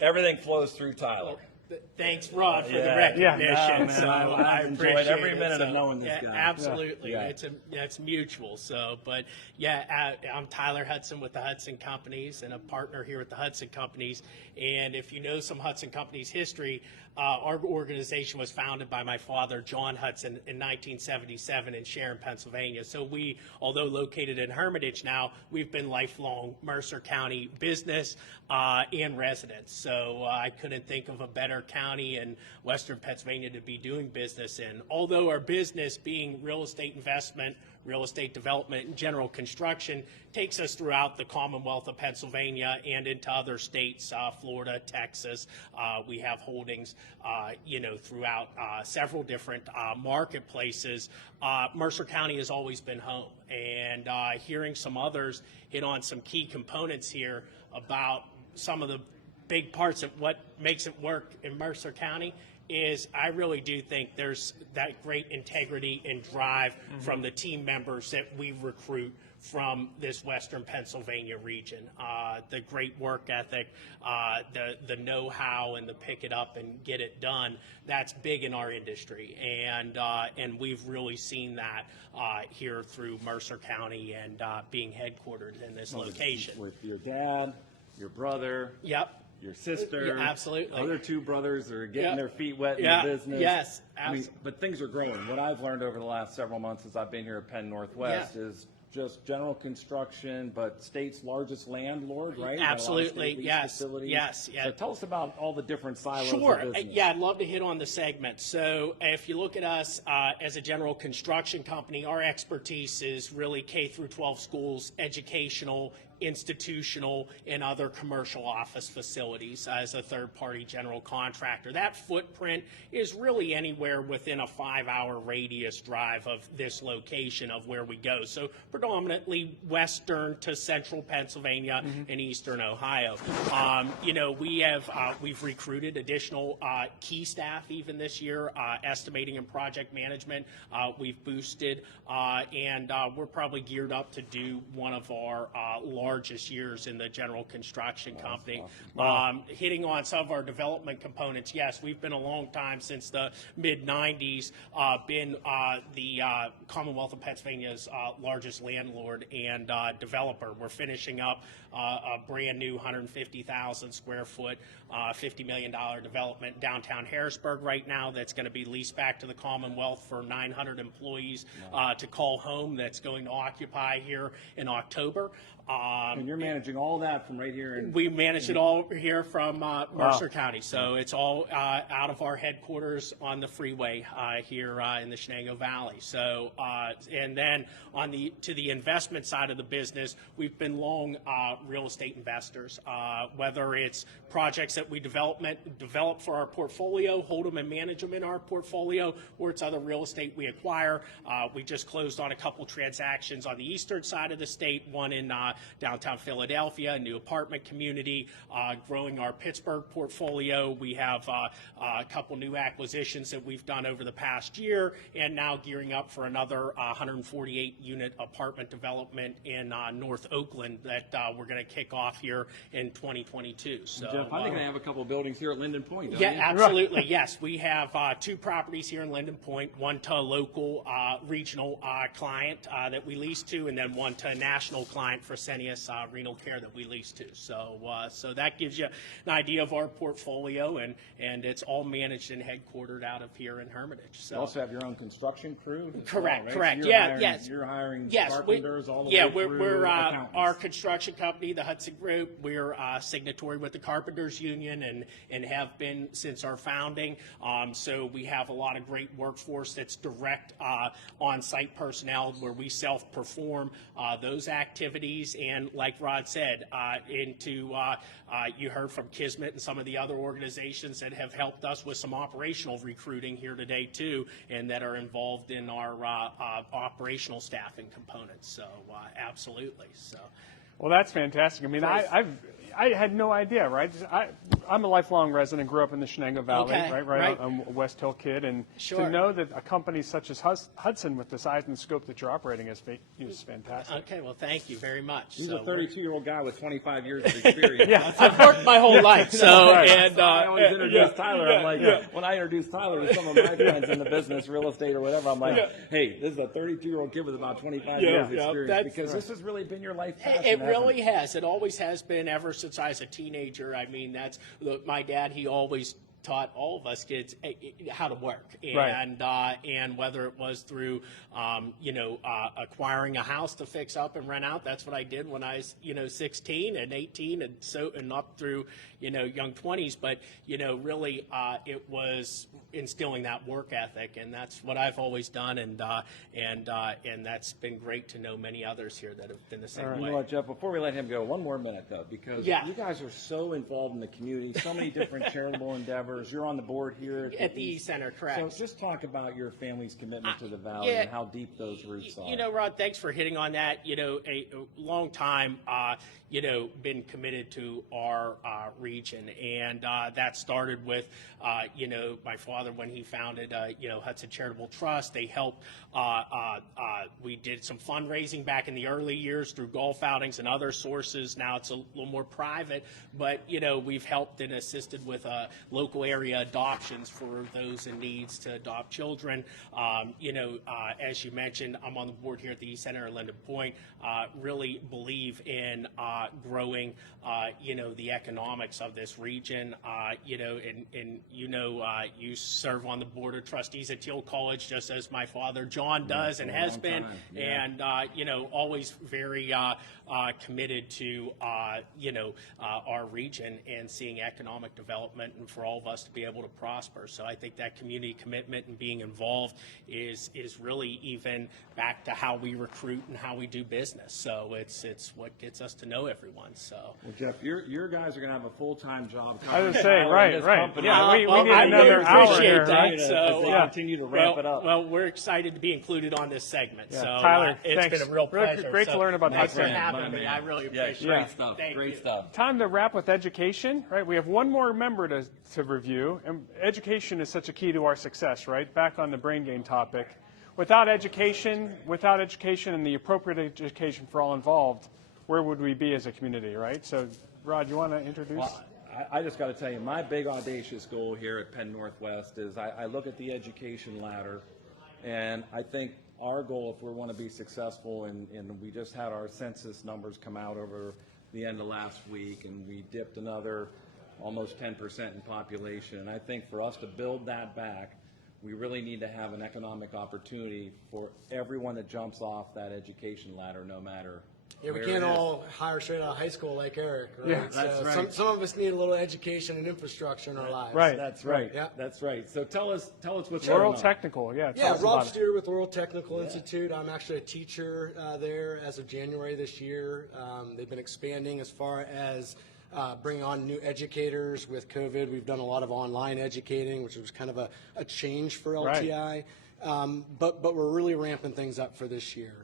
everything flows through Tyler. Thanks, Rod, for the Yeah. recognition. Yeah. Man, So I've I enjoyed appreciate every it. minute of So, knowing this guy. Absolutely, Yeah. it's mutual. So, but yeah, I'm Tyler Hudson with the Hudson Companies and a partner here at the Hudson Companies. And if you know some Hudson Companies history, our organization was founded by my father, John Hudson, in 1977 in Sharon, Pennsylvania. So we, although located in Hermitage now, we've been lifelong Mercer County business and residents. So I couldn't think of a better county in Western Pennsylvania to be doing business in. Although our business being real estate investment, real estate development, and general construction takes us throughout the Commonwealth of Pennsylvania and into other states, Florida, Texas. We have holdings, throughout several different marketplaces. Mercer County has always been home, and hearing some others hit on some key components here about some of the big parts of what makes it work in Mercer County is I really do think there's that great integrity and drive from the team members that we recruit from this Western Pennsylvania region. The great work ethic, the know-how, and the pick it up and get it done, that's big in our industry. And we've really seen that here through Mercer County and being headquartered in this location. With your dad, your brother. Yep. Your sister, Yeah, absolutely. Other two brothers are getting Yep. their feet wet in Yeah, the business. yes, I mean, but things are growing. What I've learned over the last several months as I've been here at Penn-Northwest Yeah. is just general construction, but state's largest landlord, right? Got a lot of Absolutely, state lease yes, facilities. yes, yeah. So tell us about all the different silos Sure. of business. Yeah, I'd love to hit on the segment. So if you look at us as a general construction company, our expertise is really K through 12 schools, educational, institutional, and other commercial office facilities as a third-party general contractor. That footprint is really anywhere within a 5-hour radius drive of this location of where we go. So predominantly western to central Pennsylvania and eastern Ohio. We've recruited additional key staff even this year, estimating and project management. We've boosted, and we're probably geared up to do one of our largest years in the general construction company. Hitting on some of our development components, yes, we've been a long time since the mid-90s, been the Commonwealth of Pennsylvania's largest landlord and developer. We're finishing up a brand new 150,000 square foot, $50 million development downtown Harrisburg right now that's going to be leased back to the Commonwealth for 900 employees to call home, that's going to occupy here in October. And you're managing all that from right here in We manage it all here from Mercer County, so it's all out of our headquarters on the freeway here in the Shenango Valley. So, and then to the investment side of the business, we've been long real estate investors. Whether it's projects that we develop for our portfolio, hold them and manage them in our portfolio, or it's other real estate we acquire. We just closed on a couple transactions on the eastern side of the state, one in downtown Philadelphia, a new apartment community, growing our Pittsburgh portfolio. We have a couple new acquisitions that we've done over the past year, and now gearing up for another 148-unit apartment development in North Oakland that we're going to kick off here in 2022. So, Jeff, I think I have a couple buildings here at Linden Point, don't yeah, you? absolutely. Yes, we have two properties here in Linden Point, one to a local regional client that we lease to, and then one to a national client for Fresenius Renal Care that we lease to. So so that gives you an idea of our portfolio, and it's all managed and headquartered out of here in Hermitage. So You also have your own construction crew? as Correct, well, right? correct. So you're Yeah, hiring, yes. You're hiring Yes, carpenters all the yeah, way through we're accountants. our construction company, the Hudson Group. We're signatory with the Carpenters Union and have been since our founding. So we have a lot of great workforce that's direct on-site personnel where we self-perform those activities. And like Rod said, you heard from Kismet and some of the other organizations that have helped us with some operational recruiting here today too, and that are involved in our operational staffing components. So absolutely. So. Well, that's fantastic. I mean, I had no idea, right? I'm a lifelong resident, grew up in the Shenango Valley, Okay, right. right. I'm a West Hill kid, and Sure. to know that a company such as Hudson, with the size and scope that you're operating, is fantastic. Okay, well, thank you very much. He's So a 32-year-old guy with 25 years of experience. I've worked my whole life, so and I always introduce Tyler. I'm like, when I introduce Tyler to some of my friends in the business, real estate or whatever, I'm like, hey, this is a 32-year-old kid with about 25 years of experience, that's because this has really been your life passion. It hasn't really has. It always has been ever since I was a teenager. I mean, my dad. He always taught all of us kids how to work, and whether it was through acquiring a house to fix up and rent out. That's what I did when I was 16 and 18 and up through young 20s. But really it was instilling that work ethic, and that's what I've always done, and that's been great to know many others here that have been the same way. You know what, Jeff, before we let him go, one more minute, though, because you guys are so involved in the community, so many different charitable endeavors. You're on the board here at the East Center, correct. So just talk about your family's commitment to the Valley and how deep those roots are. Rod, thanks for hitting on that. A long time, been committed to our region, and that started with, my father when he founded, Hudson Charitable Trust. They helped. We did some fundraising back in the early years through golf outings and other sources. Now it's a little more private, but we've helped and assisted with local area adoptions for those in needs to adopt children. As you mentioned, I'm on the board here at the East Center at Linden Point. Really believe in growing, the economics of this region. You serve on the board of trustees at Teal College, just as my father John does and has been, and always very committed to our region and seeing economic development and for all of us to be able to prosper. So I think that community commitment and being involved is really even back to how we recruit and how we do business. So it's what gets us to know everyone. So Well, Jeff, your guys are going to have a full-time job. I was saying, right. Yeah, we need I another really hour appreciate here, that. right? So, continue to ramp it up. Well, we're excited to be included on this segment. Yeah. So Tyler, it's thanks. been a real pleasure. Great to learn about Thanks for Hudson. having me. I really appreciate it. Great stuff. Thank Great you. stuff. Time to wrap with education, right? We have one more member to review, and education is such a key to our success, right? Back on the brain gain topic. Without education and the appropriate education for all involved, where would we be as a community, right? So, Rod, you want to introduce? Well, I just got to tell you, my big audacious goal here at Penn-Northwest is I look at the education ladder, and I think our goal, if we want to be successful, and we just had our census numbers come out over the end of last week, and we dipped another almost 10% in population. And I think for us to build that back, we really need to have an economic opportunity for everyone that jumps off that education ladder, no matter Yeah, we where can't it is. all hire straight out of high school like Eric, right? Yeah, that's So right. Some of us need a little education and infrastructure in our lives. Right. That's right. Yeah. That's right. So tell us what's Laurel going on. Technical, yeah. Tell Yeah, us Rob about it. Steer with Laurel Technical Institute. I'm actually a teacher there as of January this year. They've been expanding as far as bringing on new educators. With COVID, we've done a lot of online educating, which was kind of a change for LTI. But we're really ramping things up for this year.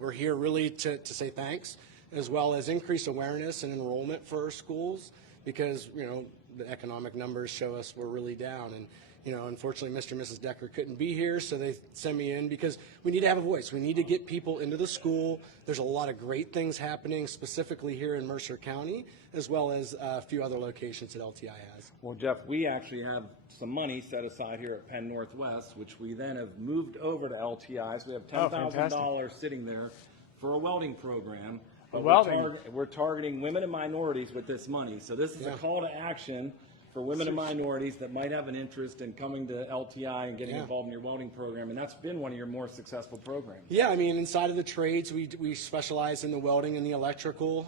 We're here really to say thanks, as well as increase awareness and enrollment for our schools, because the economic numbers show us we're really down. And unfortunately, Mr. and Mrs. Decker couldn't be here, so they sent me in because we need to have a voice. We need to get people into the school. There's a lot of great things happening, specifically here in Mercer County, as well as a few other locations that LTI has. Well, Jeff, we actually have some money set aside here at Penn-Northwest, which we then have moved over to LTI. So we have $10,000 sitting there for a welding program. But we're targeting women and minorities with this money. So this is a call to action for women and minorities that might have an interest in coming to LTI and getting involved in your welding program, and that's been one of your more successful programs. Yeah, I mean, inside of the trades, we specialize in the welding and the electrical,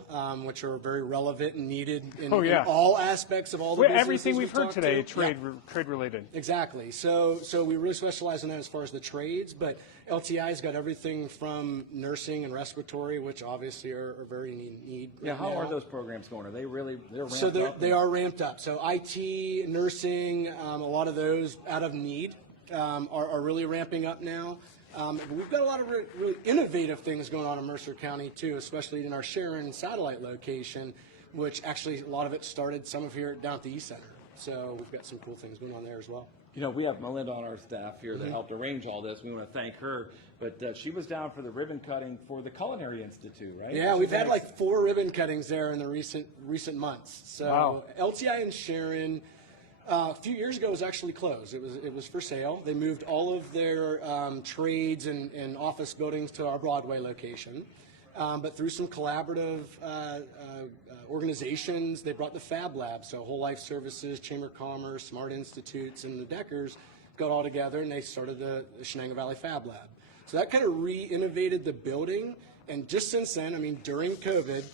which are very relevant and needed in all aspects of all the businesses Everything we've heard today, trade related. Exactly. So we really specialize in that as far as the trades, but LTI's got everything from nursing and respiratory, which obviously are very in need. Yeah, how are those programs going? Are they they're ramped up? They are ramped up. So IT, nursing, a lot of those out of need are really ramping up now. But we've got a lot of really innovative things going on in Mercer County too, especially in our Sharon satellite location, which actually a lot of it started some of here down at the East Center. So we've got some cool things going on there as well. You know, we have Melinda on our staff here that helped arrange all this. We want to thank her. But she was down for the ribbon cutting for the Culinary Institute, right? Yeah, we've had like 4 ribbon cuttings there in the recent months. So Wow. LTI in Sharon, a few years ago, was actually closed. It was for sale. They moved all of their trades and office buildings to our Broadway location. But through some collaborative organizations, they brought the Fab Lab, so Whole Life Services, Chamber of Commerce, Smart Institutes, and the Deckers got all together, and they started the Shenango Valley Fab Lab. So that kind of re-innovated the building, and just since then, I mean, during COVID,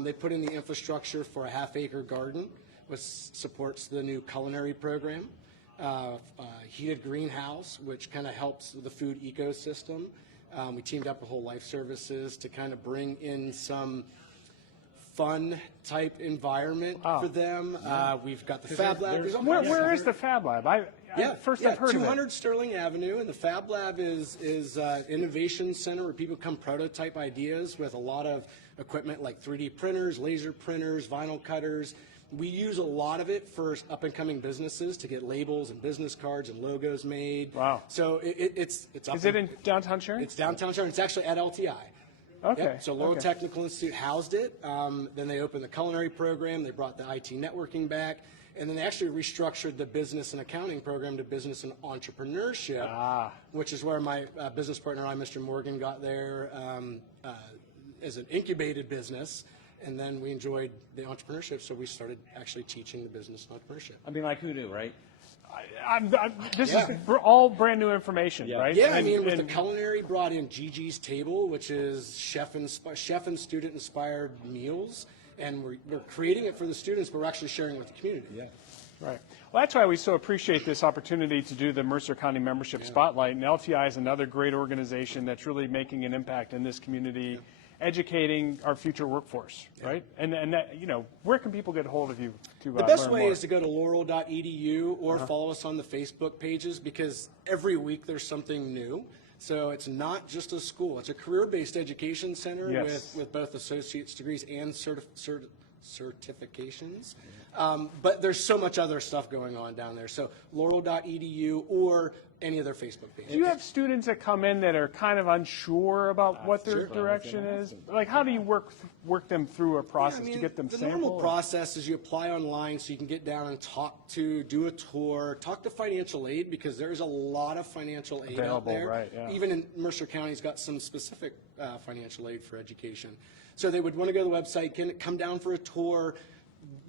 they put in the infrastructure for a half-acre garden, which supports the new culinary program, heated greenhouse, which kind of helps the food ecosystem. We teamed up with Whole Life Services to kind of bring in some fun type environment for them. We've got the Fab Lab. Where is the Fab Lab? I've heard 200 of it. Sterling Avenue, and the Fab Lab is innovation center where people come prototype ideas with a lot of equipment like 3D printers, laser printers, vinyl cutters. We use a lot of it for up and coming businesses to get labels and business cards and logos made. Wow. So it's up Is it in downtown Sharon? It's downtown Sharon. It's actually at LTI. Okay. Yep. So Laurel okay. Technical Institute housed it. Then they opened the culinary program. They brought the IT networking back. And then they actually restructured the business and accounting program to business and entrepreneurship, which is where my business partner and I, Mr. Morgan, got there as an incubated business. And then we enjoyed the entrepreneurship, so we started actually teaching the business and entrepreneurship. I mean, like, who knew, right? This is all brand new information, right? Yeah, I mean, with the culinary, brought in Gigi's Table, which is chef and student inspired meals, and we're creating it for the students, but we're actually sharing it with the community. Yeah. Right. Well, that's why we so appreciate this opportunity to do the Mercer County Membership Spotlight. And LTI is another great organization that's really making an impact in this community, educating our future workforce, right? And that, you know, where can people get a hold of you to The best learn way more? is to go to laurel.edu or follow us on the Facebook pages, because every week there's something new. So it's not just a school. It's a career-based education center with both associate's degrees and certifications. But there's so much other stuff going on down there. So laurel.edu or any of their Facebook pages. Do you have students that come in that are kind of unsure about what their direction is? Like, how do you work them through a process to get them the sample? normal process is you apply online so you can get down and do a tour, talk to financial aid, because there's a lot of financial aid out Available, there. right, yeah. Even in Mercer County's got some specific financial aid for education. So they would want to go to the website, come down for a tour,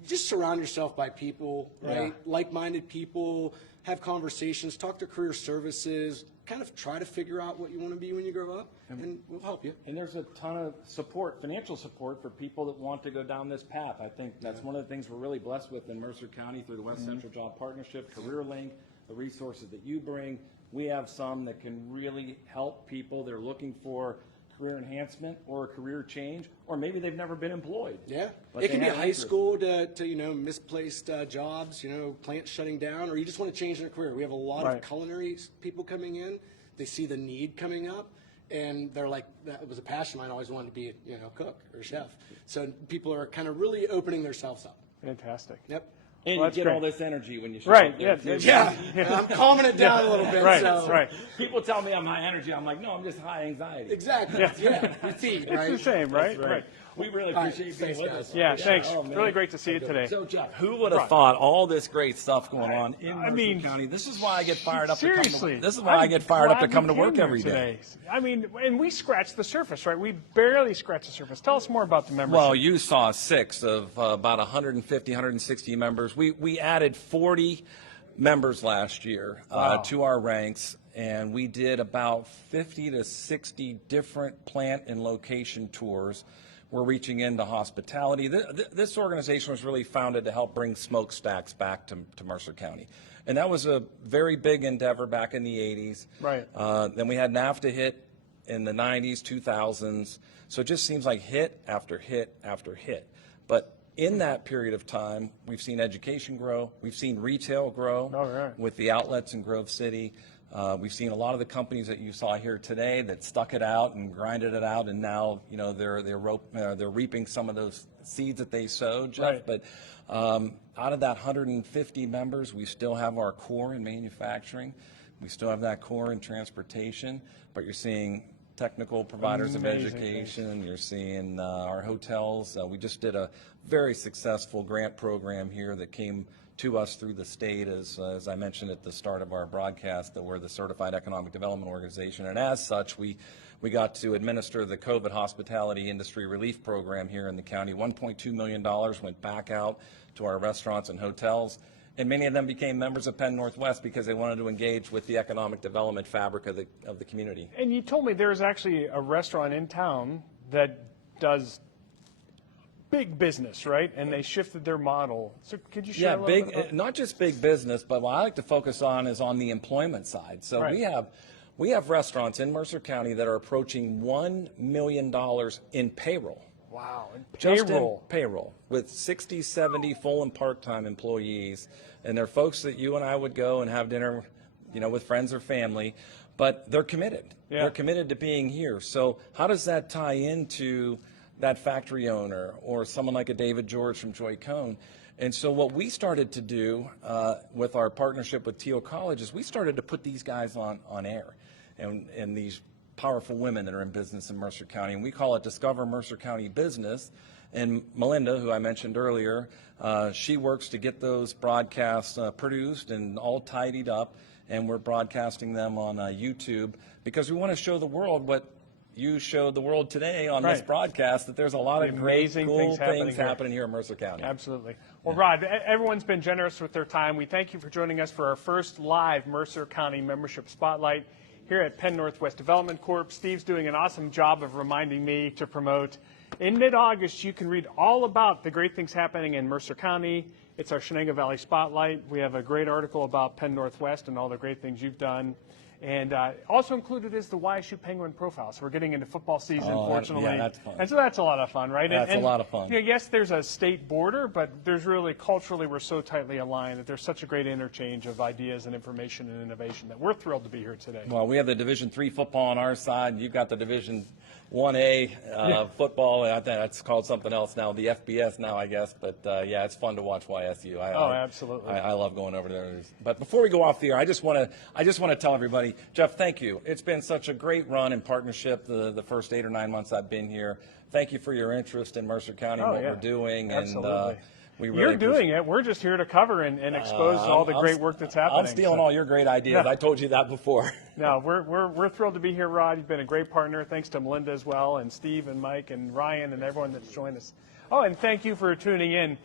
just surround yourself by people, right? Like-minded people, have conversations, talk to career services, kind of try to figure out what you want to be when you grow up, and we'll help you. And there's a ton of support, financial support for people that want to go down this path. I think that's one of the things we're really blessed with in Mercer County through the West Central Job Partnership, Career Link, the resources that you bring. We have some that can really help people. They're looking for career enhancement or a career change, or maybe they've never been employed. Yeah, but it can they be a have high interest. school to misplaced jobs, plants shutting down, or you just want to change their career. We have a lot of culinary people coming in. They see the need coming up, and they're like, that was a passion of mine. I always wanted to be a cook or a chef. So people are kind of really opening themselves up. Fantastic. Yep. And Well, you get that's all great. this energy when you show Right, up there, yeah, too. I'm calming it down a little bit. Right, so. right. People tell me I'm high energy. I'm like, no, I'm just high anxiety. Exactly. Yeah. We feed, right? It's the same, right? That's right. We really All right, appreciate you being thanks, with guys. us. Yeah, thanks. Oh, man. Really great to see you today. So, Jeff, who would have thought all this great stuff going on in Mercer mean, County? This is why I get fired up. Seriously. This is why I get fired up to glad come you to came work here every day. today. I mean, and we scratched the surface, right? We barely scratched the surface. Tell us more about the membership. Well, you saw 6 of about 150, 160 members. We added 40 members last year to our ranks, and we did about 50 to 60 different plant and location tours. We're reaching into hospitality. This organization was really founded to help bring smokestacks back to Mercer County. And that was a very big endeavor back in the 80s. Right. Then we had NAFTA hit in the 90s, 2000s. So it just seems like hit after hit after hit. But in that period of time, we've seen education grow. We've seen retail grow All right. with the outlets in Grove City. We've seen a lot of the companies that you saw here today that stuck it out and grinded it out, and now they're reaping some of those seeds that they sowed, Jeff. Right. But out of that 150 members, we still have our core in manufacturing. We still have that core in transportation, but you're seeing technical providers of education. You're seeing our hotels. We just did a very successful grant program here that came to us through the state, as I mentioned at the start of our broadcast, that we're the Certified Economic Development Organization, and as such, we got to administer the COVID Hospitality Industry Relief Program here in the county. $1.2 million went back out to our restaurants and hotels, and many of them became members of Penn-Northwest because they wanted to engage with the economic development fabric of the community. And you told me there's actually a restaurant in town that does big business, right? And they shifted their model. So could you share a little bit about not just big business, but what I like to focus on is on the employment side. So Right. we have restaurants in Mercer County that are approaching $1 million in payroll. Wow. And Just payroll. in payroll, with 60, 70 full and part-time employees. And they're folks that you and I would go and have dinner, with friends or family, but they're committed. Yeah. They're committed to being here. So how does that tie into that factory owner or someone like a David George from Joy Cone? And so what we started to do with our partnership with Teal College is we started to put these guys on air, and these powerful women that are in business in Mercer County, and we call it Discover Mercer County Business. And Melinda, who I mentioned earlier, she works to get those broadcasts produced and all tidied up, and we're broadcasting them on YouTube because we want to show the world what you showed the world today on this Right. broadcast, that there's a lot of great, amazing cool things happening here. happening here in Mercer County. Absolutely. Well, Rod, everyone's been generous with their time. We thank you for joining us for our first live Mercer County membership spotlight here at Penn-Northwest Development Corp. Steve's doing an awesome job of reminding me to promote. In mid-August, you can read all about the great things happening in Mercer County. It's our Shenango Valley Spotlight. We have a great article about Penn-Northwest and all the great things you've done. And also included is the YSU Penguin Profile. So we're getting into football season, fortunately. yeah, that's fun. And so that's a lot of fun, right? That's a lot of fun. Yes, there's a state border, but there's really, culturally, we're so tightly aligned that there's such a great interchange of ideas and information and innovation that we're thrilled to be here today. Well, we have the Division III football on our side. You've got the Division 1A football. I think that's called something else now, the FBS now, I guess. But yeah, it's fun to watch YSU. Absolutely. I love going over there. But before we go off the air, I just want to tell everybody, Jeff, thank you. It's been such a great run in partnership the first 8 or 9 months I've been here. Thank you for your interest in Mercer County and what we're doing. Absolutely. And we really You're doing it. We're just here to cover and expose all the great work that's happening. I'm stealing all your great ideas. I told you that before. No, we're thrilled to be here, Rod. You've been a great partner. Thanks to Melinda as well, and Steve and Mike and Ryan and everyone that's joined us. Oh, and thank you for tuning in.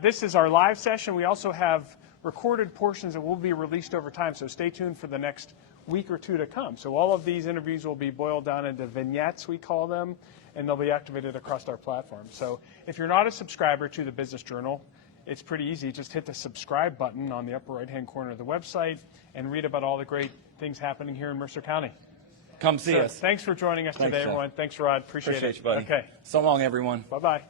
This is our live session. We also have recorded portions that will be released over time, so stay tuned for the next week or two to come. So all of these interviews will be boiled down into vignettes, we call them, and they'll be activated across our platform. So if you're not a subscriber to the Business Journal, it's pretty easy. Just hit the subscribe button on the upper right-hand corner of the website and read about all the great things happening here in Mercer County. Come see us. Thanks for joining us today, Jeff. everyone. Thanks, Rod. Appreciate it. Appreciate you, buddy. Okay. So long, everyone. Bye-bye.